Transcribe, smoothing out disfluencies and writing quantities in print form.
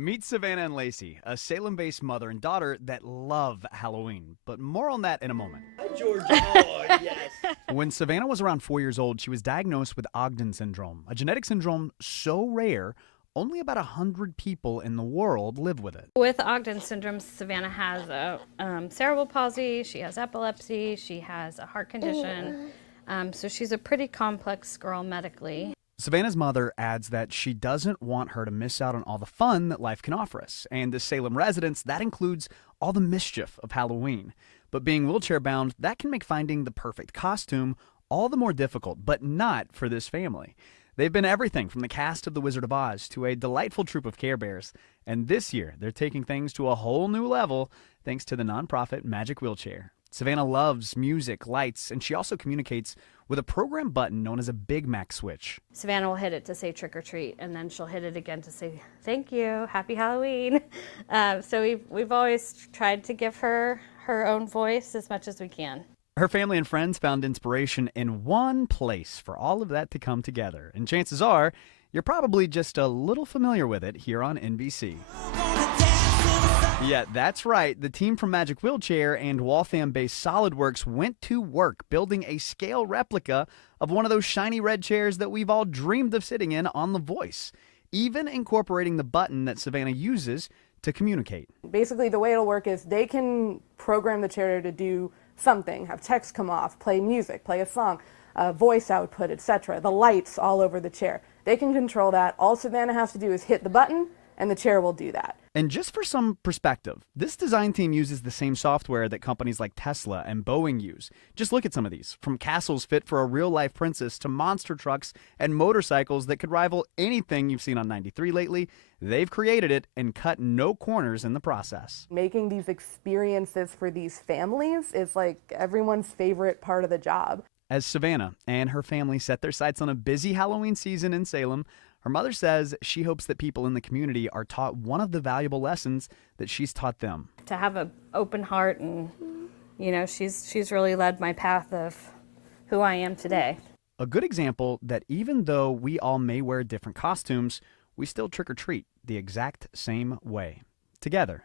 Meet Savannah and Lacey, a Salem-based mother and daughter that love Halloween, but more on that in a moment. Hi, George. Oh, yes. When Savannah was around 4 years old, she was diagnosed with Ogden syndrome, a genetic syndrome so rare, only about 100 people in the world live with it. With Ogden syndrome, Savannah has a cerebral palsy, she has epilepsy, she has a heart condition, so she's a pretty complex girl medically. Savannah's mother adds that she doesn't want her to miss out on all the fun that life can offer us. And as Salem residents, that includes all the mischief of Halloween. But being wheelchair-bound, that can make finding the perfect costume all the more difficult, but not for this family. They've been everything from the cast of The Wizard of Oz to a delightful troupe of Care Bears. And this year, they're taking things to a whole new level thanks to the nonprofit Magic Wheelchair. Savannah loves music, lights, and she also communicates with a program button known as a Big Mac switch. Savannah will hit it to say trick or treat, and then she'll hit it again to say thank you, happy Halloween. So we've always tried to give her her own voice as much as we can. Her family and friends found inspiration in one place for all of that to come together. And chances are, you're probably just a little familiar with it here on NBC. Yeah, that's right. The team from Magic Wheelchair and Waltham-based SolidWorks went to work building a scale replica of one of those shiny red chairs that we've all dreamed of sitting in on The Voice, even incorporating the button that Savannah uses to communicate. Basically, the way it'll work is they can program the chair to do something, have text come off, play music, play a song, voice output, etc. The lights all over the chair. They can control that. All Savannah has to do is hit the button, and the chair will do that. And just for some perspective, this design team uses the same software that companies like Tesla and Boeing use. Just look at some of these, from castles fit for a real-life princess to monster trucks and motorcycles that could rival anything you've seen on 93 lately. They've created it and cut no corners in the process. Making these experiences for these families is like everyone's favorite part of the job. As Savannah and her family set their sights on a busy Halloween season in Salem, her mother says she hopes that people in the community are taught one of the valuable lessons that she's taught them. To have an open heart, and you know, she's really led my path of who I am today. A good example that even though we all may wear different costumes, we still trick or treat the exact same way, together.